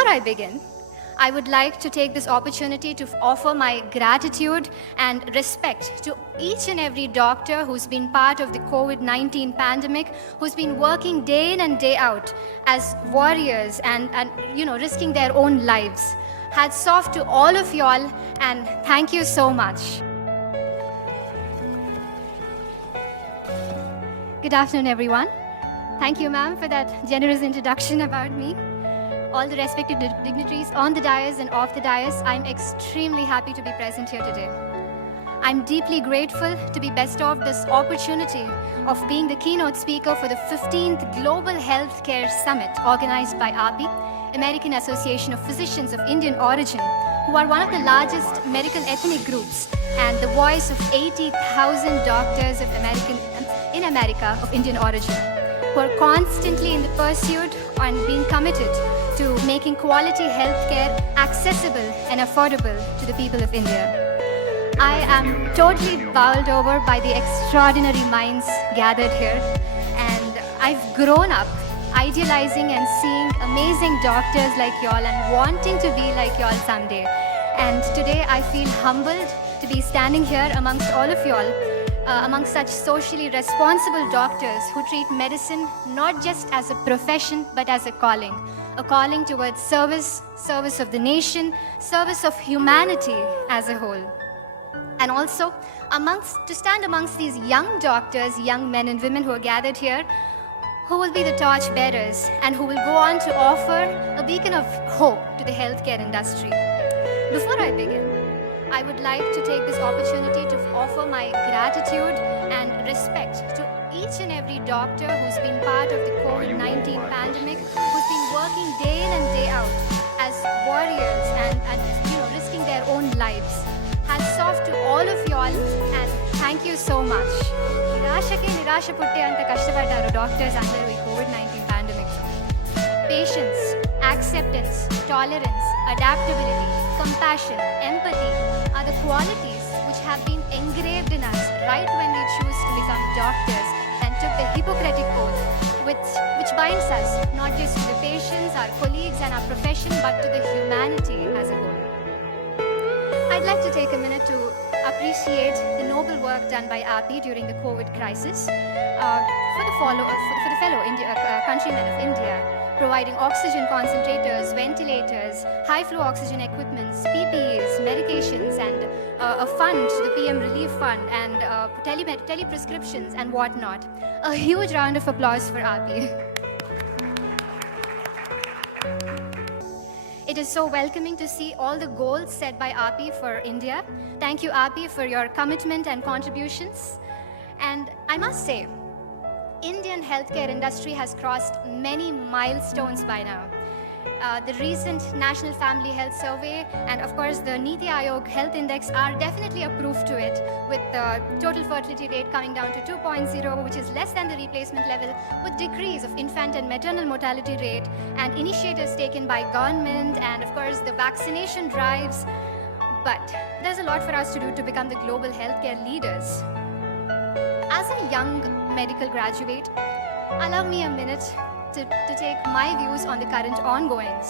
Before I begin, I would like to take this opportunity to offer my gratitude and respect to each and every doctor who's been part of the COVID-19 pandemic, who's been working day in and day out as warriors and risking their own lives. Hats off to all of y'all, and thank you so much. Good afternoon, everyone. Thank you, ma'am, for that generous introduction about me. All the respected dignitaries on the dais and off the dais, I'm extremely happy to be present here today. I'm deeply grateful to be bestowed this opportunity of being the keynote speaker for the 15th Global Healthcare Summit organized by API, American Association of Physicians of Indian Origin, who are one of the largest medical ethnic groups and the voice of 80,000 doctors in America of Indian origin, who are constantly in the pursuit and being committed to making quality healthcare accessible and affordable to the people of India. I am totally bowled over by the extraordinary minds gathered here, and I've grown up idealizing and seeing amazing doctors like y'all and wanting to be like y'all someday. And today I feel humbled to be standing here amongst all of y'all, amongst such socially responsible doctors who treat medicine not just as a profession but as a calling towards service of the nation, service of humanity as a whole. And also to stand amongst these young doctors, young men and women who are gathered here, who will be the torch bearers and who will go on to offer a beacon of hope to the healthcare industry. Before I begin, I would like to take this opportunity to offer my gratitude and respect to each and every doctor who's been part of the COVID-19 pandemic, who's been working day in and day out as warriors and risking their own lives. Hats off to all of y'all, and thank you so much. నిరాశ పుట్టే అంత కష్టపడ్డారు doctors అందరూ ఈ COVID-19 pandemic. Patience, acceptance, tolerance, adaptability, compassion, empathy are the qualities which have been engraved in us right when we choose to become doctors and took the Hippocratic oath, which binds us not just to the patients, our colleagues and our profession, but to the humanity as a whole. I'd like to take a minute to appreciate the noble work done by API during the COVID crisis for the fellow countrymen of India, providing oxygen concentrators, ventilators, high-flow oxygen equipments, PPEs, medications, and a fund, the PM Relief Fund, and tele-prescriptions and whatnot. A huge round of applause for API. It is so welcoming to see all the goals set by API for India. Thank you, API, for your commitment and contributions. And I must say, Indian healthcare industry has crossed many milestones by now. The recent National Family Health Survey and of course the Niti Aayog Health Index are definitely a proof to it, with the total fertility rate coming down to 2.0, which is less than the replacement level, with decrease of infant and maternal mortality rate, and initiatives taken by government and of course the vaccination drives. But there's a lot for us to do to become the global healthcare leaders. As a young medical graduate, allow me a minute to take my views on the current ongoings.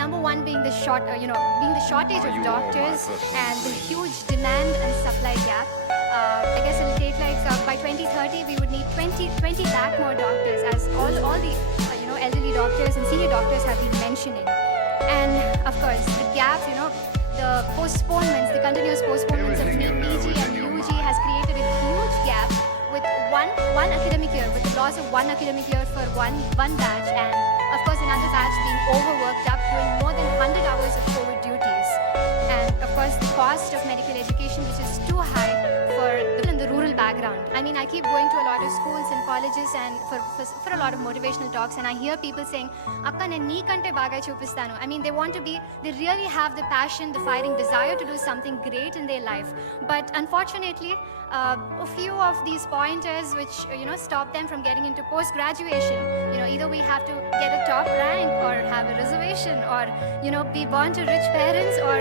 Number one being the shortage of doctors and the huge demand and supply gap. I guess it'll take by 2030 we would need 20 lakh more doctors, as all the elderly doctors and senior doctors have been mentioning. And of course the gap, the postponements, the continuous postponements of NEET, PG and UG has created a huge gap with one academic year, with the loss of one academic year for one batch, and of course another batch being overworked up, doing more than 100 hours of COVID duties. And of course the cost of medical education, which is too high for people in the rural background. I mean, I keep going to a lot of schools and colleges and for a lot of motivational talks, and I hear people saying, "Akka, nen nee kante baga chupistanu." I mean, they really have the passion, the firing desire to do something great in their life. But unfortunately, a few of these pointers which stop them from getting into post-graduation. Either we have to get a top rank or have a reservation, or be born to rich parents, or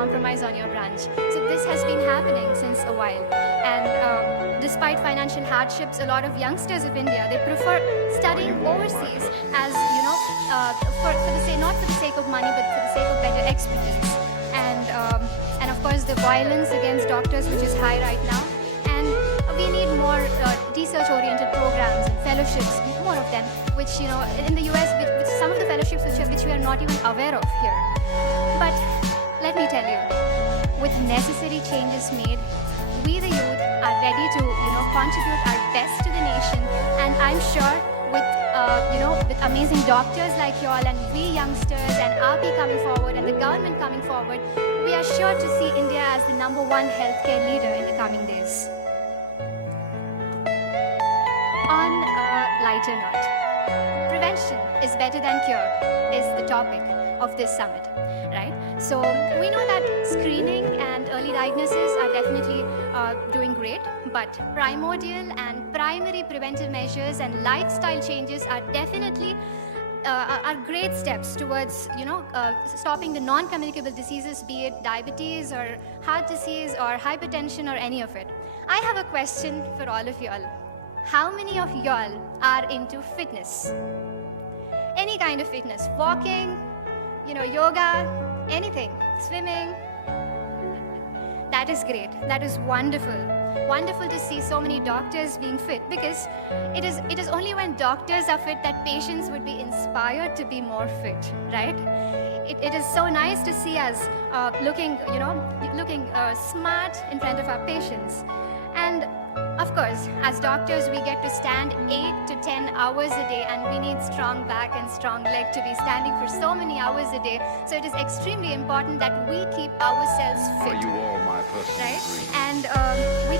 compromise on your branch. So this has been happening since a while, and despite financial hardships, a lot of youngsters of India, they prefer studying overseas as not for the sake of expertise, and of course the violence against doctors, which is high right now. And we need more research-oriented programs and fellowships, more of them, which, in the US, with some of the fellowships which we are not even aware of here. But let me tell you, with necessary changes made, we the youth are ready to, contribute our best to the nation. And I'm sure with amazing doctors like y'all and we youngsters and RP coming forward and the government coming forward, we are sure to see India as the #1 healthcare leader in the coming days. On a lighter note, prevention is better than cure is the topic of this summit, right? So we know that screening and early diagnosis are definitely doing great, but primordial and primary preventive measures and lifestyle changes are definitely are great steps towards stopping the non-communicable diseases, be it diabetes or heart disease or hypertension or any of it. I have a question for all of y'all. How many of y'all are into fitness? Any kind of fitness, walking, yoga, anything, swimming? That is great. That is wonderful. Wonderful to see so many doctors being fit, because it is only when doctors are fit that patients would be inspired to be more fit, right? It is so nice to see us looking smart in front of our patients. And of course, as doctors, we get to stand 8 to 10 hours a day, and we need strong back and strong leg to be standing for so many hours a day. So it is extremely important that we keep ourselves fit. Are you all my personal right? dreams? And we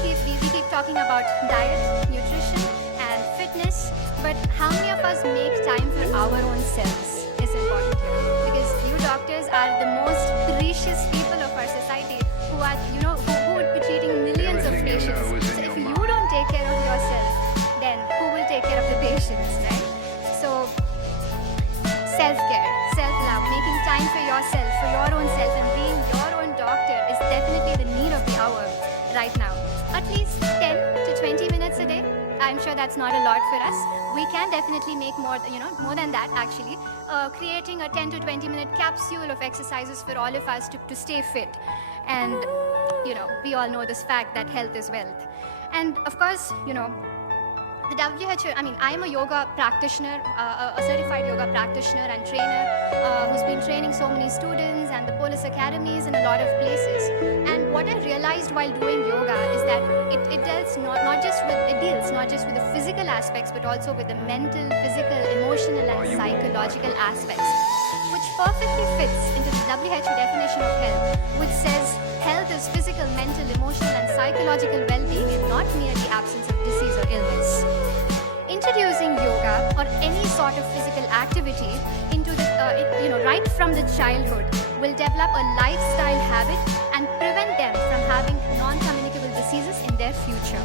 keep talking about diet, nutrition, and fitness. But how many of us make time for our own selves is important here, because you doctors are the most precious people of our society who are, who would be treating millions of Everything you patients. know is in So your if you mind. don't take care of yourself, then who will take care of the patients, right? So self-care, self-love, making time for yourself, for your own self, and being your own doctor is definitely the need of the hour right now. At least 10 to 20 minutes a day. I'm sure that's not a lot for us. We can definitely make more than that actually. Creating a 10 to 20 minute capsule of exercises for all of us to stay fit. And, we all know this fact that health is wealth. And of course, the WHO, I'm a yoga practitioner, a certified yoga practitioner and trainer who's been training so many students and the police academies in a lot of places. And what I realized while doing yoga is that it deals not just with the physical aspects, but also with the mental, physical, emotional, and psychological aspects, which perfectly fits into the WHO definition of health, which says health is physical, mental, emotional, and psychological well-being, and not merely absence of disease or illness. Introducing yoga or any sort of physical activity into the, right from the childhood will develop a lifestyle habit and prevent them from having non-communicable diseases in their future.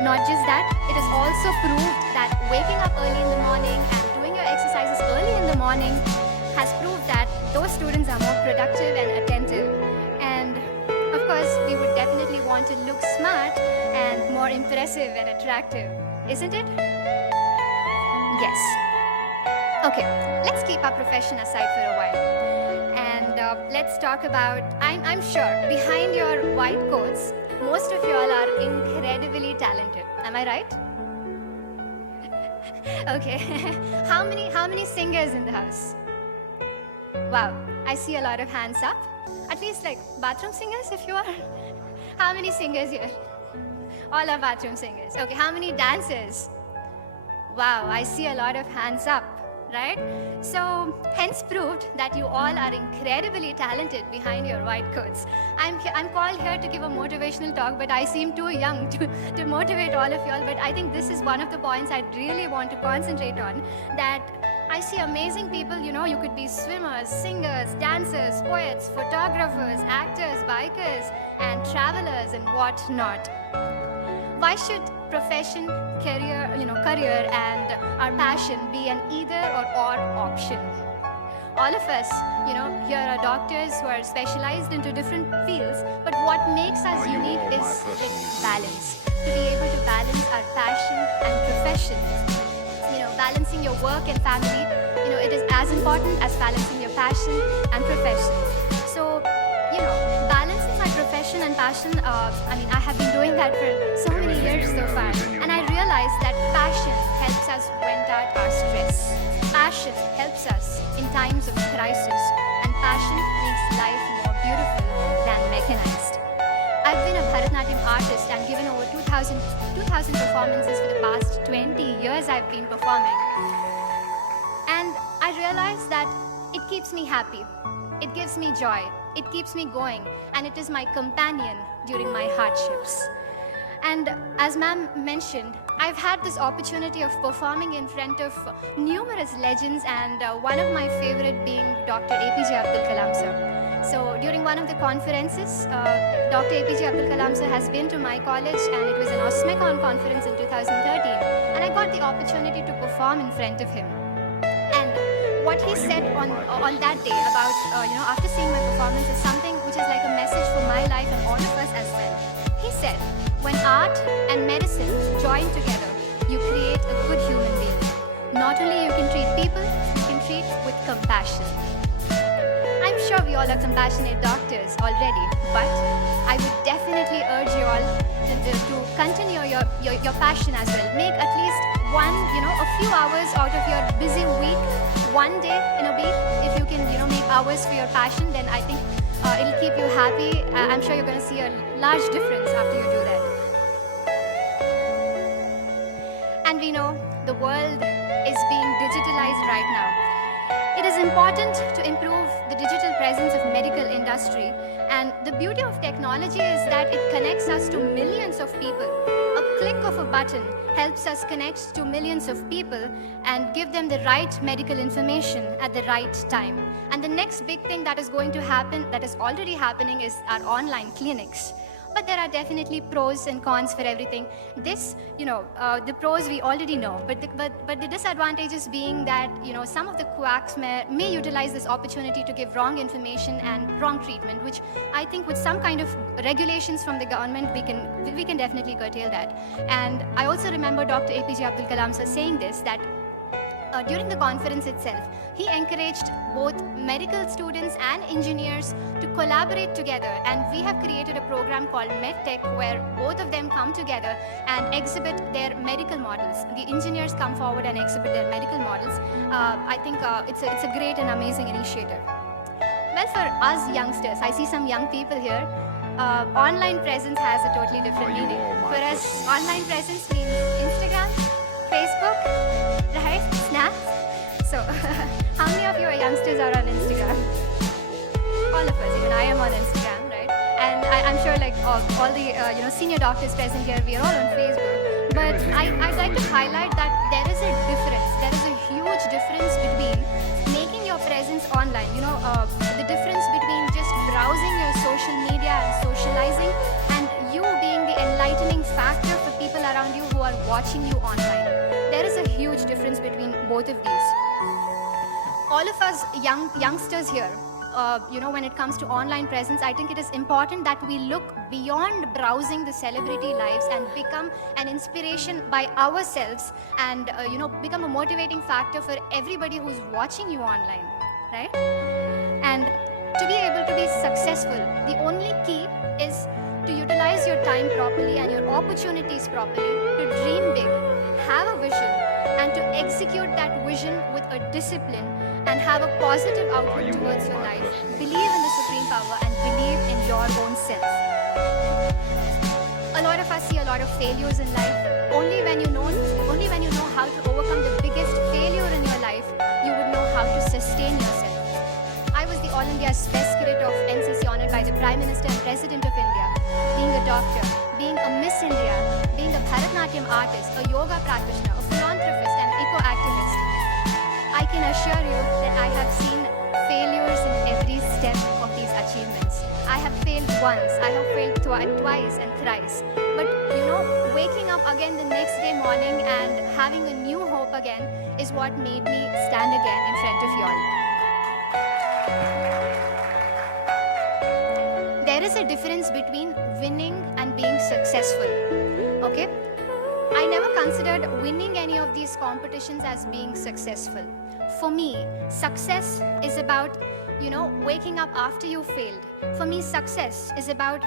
Not just that, it is also proved that waking up early in the morning and doing your exercises early in the morning has proved that those students are more productive and attentive. And of course, we would definitely want to look smart and more impressive and attractive, isn't it? Yes. Okay, let's keep our profession aside for a while. And let's talk about, I'm sure, behind your white coats, most of y'all are incredibly talented. Am I right? Okay. How many singers in the house? Wow, I see a lot of hands up. At least like bathroom singers if you are. How many singers here? All are bathroom singers. Okay, how many dancers? Wow, I see a lot of hands up, right? So, hence proved that you all are incredibly talented behind your white coats. I'm called here to give a motivational talk, but I seem too young to motivate all of y'all. But I think this is one of the points I'd really want to concentrate on, that I see amazing people, you could be swimmers, singers, dancers, poets, photographers, actors, bikers, and travelers and whatnot. Why should profession, career and our passion be an either or option? All of us, here are doctors who are specialized into different fields, but what makes us Are you unique all my is personal balance. To be able to balance our passion and profession. Balancing your work and family, it is as important as balancing your passion and profession. balancing my profession and passion, I have been doing that for so many years so far. And I realized that passion helps us vent out our stress. Passion helps us in times of crisis. And passion makes life more beautiful than mechanized. I've been a Bharatanatyam artist and given over 2,000 performances for the past 20 years I've been performing. And I realized that it keeps me happy. It gives me joy. It keeps me going. And it is my companion during my hardships. And as ma'am mentioned, I've had this opportunity of performing in front of numerous legends, and one of my favorite being Dr. APJ Abdul Kalam sir. So during one of the conferences, Dr. APJ Abdul Kalam sir has been to my college, and it was an OSMECON conference in 2013, and I got the opportunity to perform in front of him. And what he said on that day about, after seeing my performance is something which is like a message for my life and all of us as well. He said, when art and medicine join together, you create a good human being. Not only you can treat people, you can treat with compassion. I'm sure we all are compassionate doctors already, but I would definitely urge you all to continue your passion as well. Make at least a few hours out of your busy week, one day in a week. If you can, make hours for your passion, then I think it'll keep you happy. I'm sure you're going to see a large difference after you do that. And we know the world is being digitalized right now. It is important to improve the digital presence of medical industry, and the beauty of technology is that it connects us to millions of people. A click of a button helps us connect to millions of people and give them the right medical information at the right time. And the next big thing that is going to happen, that is already happening, is our online clinics. But there are definitely pros and cons for everything. This, the pros we already know, but the disadvantages being that, some of the quacks may utilize this opportunity to give wrong information and wrong treatment, which I think with some kind of regulations from the government, we can definitely curtail that. And I also remember Dr. APJ Abdul Kalam sir saying this, that during the conference itself, he encouraged both medical students and engineers to collaborate together, and we have created a program called MedTech where both of them come together and exhibit their medical models. The engineers come forward and exhibit their medical models. I think it's a great and amazing initiative. Well, for us youngsters, I see some young people here. Online presence has a totally different meaning. For us, online presence means Instagram, Facebook, right? Snap. So, how many of you are youngsters are on Instagram? All of us, even I am on Instagram, right? And I'm sure like all the senior doctors present here, we are all on Facebook. But I'd like to highlight that there is a difference. There is a huge difference between making your presence online. The difference between just browsing your social media and socializing, and you being the enlightening factor for people around you who are watching you online. There is a huge difference between both of these. All of us youngsters here, when it comes to online presence, I think it is important that we look beyond browsing the celebrity lives and become an inspiration by ourselves, and become a motivating factor for everybody who's watching you online, right? And to be able to be successful, the only key is to utilize your time properly and your opportunities properly, to dream big, have a vision, and to execute that vision with a discipline and have a positive outlook towards your life. Believe in the supreme power and believe in your own self. A lot of us see a lot of failures in life. Only when you know how to overcome the biggest failure in your life, you would know how to sustain yourself. I was the All India's Best Cadet of NCC honored by the Prime Minister and President of India. Being a doctor, being a Miss India, being a Bharatanatyam artist, a yoga practitioner, a philanthropist, and eco-activist, I can assure you that I have seen failures in every step of these achievements. I have failed once, I have failed twice and thrice. But waking up again the next day morning and having a new hope again is what made me stand again in front of you all. There is a difference between winning and being successful, okay? I never considered winning any of these competitions as being successful. For me, success is about waking up after you failed. For me, success is about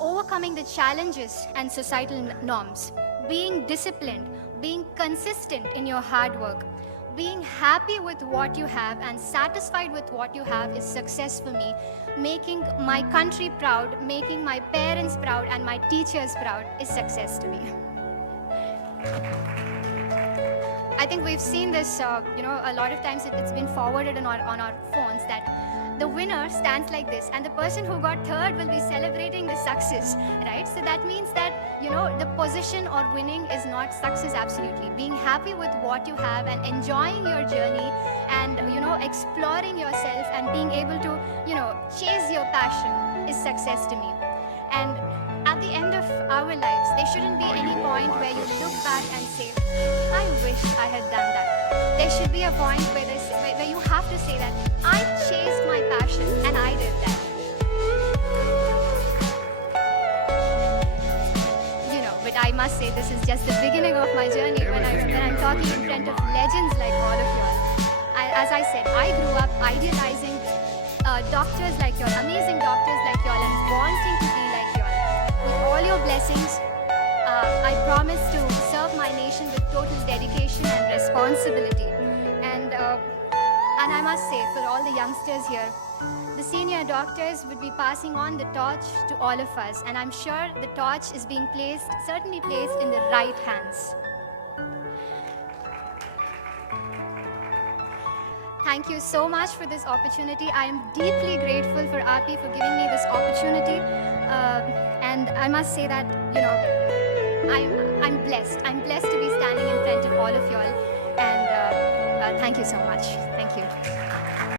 overcoming the challenges and societal norms, being disciplined, being consistent in your hard work, being happy with what you have and satisfied with what you have is success for me. Making my country proud, making my parents proud, and my teachers proud is success to me. I think we've seen this, a lot of times it's been forwarded on our phones that the winner stands like this, and the person who got third will be celebrating the success, right? So that means that, the position or winning is not success absolutely. Being happy with what you have and enjoying your journey and, exploring yourself and being able to, chase your passion is success to me. And at the end of our lives, there shouldn't be any point where you look back and say, I wish I had done that. There should be a point where you have to say that I chased my passion and I did that. But I must say this is just the beginning of my journey when I'm talking in front of legends like all of y'all. As I said, I grew up idealizing doctors like y'all, amazing doctors like y'all, and wanting to be like y'all. With all your blessings, I promise to serve my nation with total dedication and responsibility. And I must say, for all the youngsters here, the senior doctors would be passing on the torch to all of us. And I'm sure the torch is being certainly placed in the right hands. Thank you so much for this opportunity. I am deeply grateful for RP for giving me this opportunity. And I must say that, I'm blessed. I'm blessed to be standing in front of all of y'all. And thank you so much. Thank you.